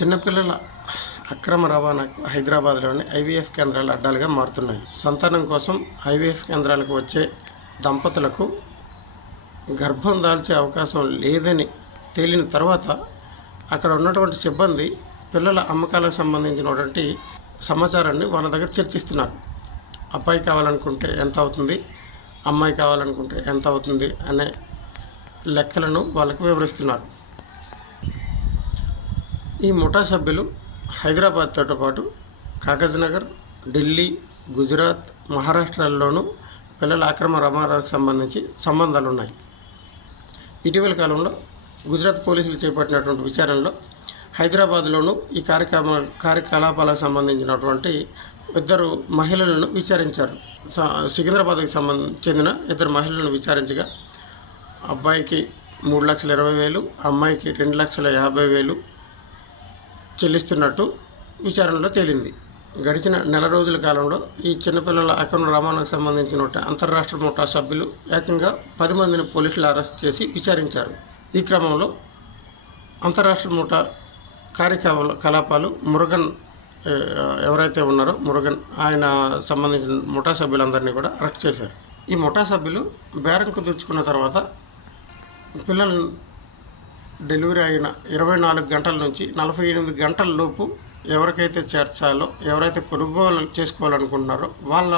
చిన్నపిల్లల అక్రమ రవాణాకు హైదరాబాద్లోని ఐవీఎఫ్ కేంద్రాలు అడ్డాలుగా మారుతున్నాయి. సంతానం కోసం ఐవీఎఫ్ కేంద్రాలకు వచ్చే దంపతులకు గర్భం దాల్చే అవకాశం లేదని తేలిన తర్వాత అక్కడ ఉన్నటువంటి సిబ్బంది పిల్లల అమ్మకాలకు సంబంధించినటువంటి సమాచారాన్ని వాళ్ళ దగ్గర చర్చిస్తున్నారు. అబ్బాయి కావాలనుకుంటే ఎంత అవుతుంది, అమ్మాయి కావాలనుకుంటే ఎంత అవుతుంది అనే లెక్కలను వాళ్ళకు వివరిస్తున్నారు. ఈ ముఠా సభ్యులు హైదరాబాద్తో పాటు కాగజ్నగర్, ఢిల్లీ, గుజరాత్, మహారాష్ట్రల్లోనూ పిల్లల అక్రమ రవాణాకు సంబంధించి సంబంధాలు ఉన్నాయి. ఇటీవల కాలంలో గుజరాత్ పోలీసులు చేపట్టినటువంటి విచారణలో హైదరాబాద్లోనూ ఈ కార్యకలాపాలకు సంబంధించినటువంటి ఇద్దరు మహిళలను విచారించారు. సికింద్రాబాద్కి చెందిన ఇద్దరు మహిళలను విచారించగా అబ్బాయికి 3,20,000, అమ్మాయికి 2,50,000 చెల్లిస్తున్నట్టు విచారణలో తేలింది. గడిచిన నెల రోజుల కాలంలో ఈ చిన్నపిల్లల అక్రమ రవాణాకు సంబంధించిన అంతర్రాష్ట్ర ముఠా సభ్యులు ఏకంగా 10 మందిని పోలీసులు అరెస్ట్ చేసి విచారించారు. ఈ క్రమంలో అంతర్రాష్ట్ర ముఠా కార్యకలాపాలు మురుగన్ ఎవరైతే ఉన్నారో ఆయన సంబంధించిన ముఠా సభ్యులందరినీ కూడా అరెస్ట్ చేశారు. ఈ ముఠా సభ్యులు బేరం కుదుర్చుకున్న తర్వాత పిల్లలను డెలివరీ అయిన 24 గంటల నుంచి 48 గంటల లోపు ఎవరికైతే చేర్చాలో, ఎవరైతే కొనుగోలు చేసుకోవాలనుకుంటున్నారో వాళ్ళ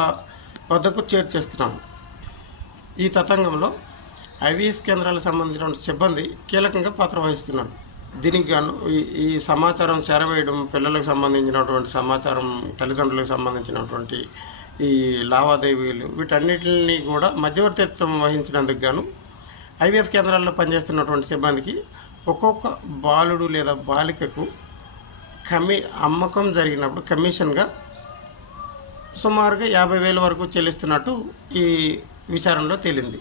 వద్దకు చేర్చేస్తున్నారు. ఈ తతంగంలో ఐవీఎఫ్ కేంద్రాలకు సంబంధించిన సిబ్బంది కీలకంగా పాత్ర వహిస్తున్నారు. దీనికి గాను ఈ సమాచారం చేరవేయడం, పిల్లలకు సంబంధించినటువంటి సమాచారం, తల్లిదండ్రులకు సంబంధించినటువంటి ఈ లావాదేవీలు, వీటన్నిటిని కూడా మధ్యవర్తిత్వం వహించినందుకు గాను ఐవీఎఫ్ కేంద్రాల్లో పనిచేస్తున్నటువంటి సిబ్బందికి ఒక్కొక్క బాలుడు లేదా బాలికకు అమ్మకం జరిగినప్పుడు కమిషన్గా సుమారుగా 50,000 వరకు చెల్లిస్తున్నట్టు ఈ విచారణలో తేలింది.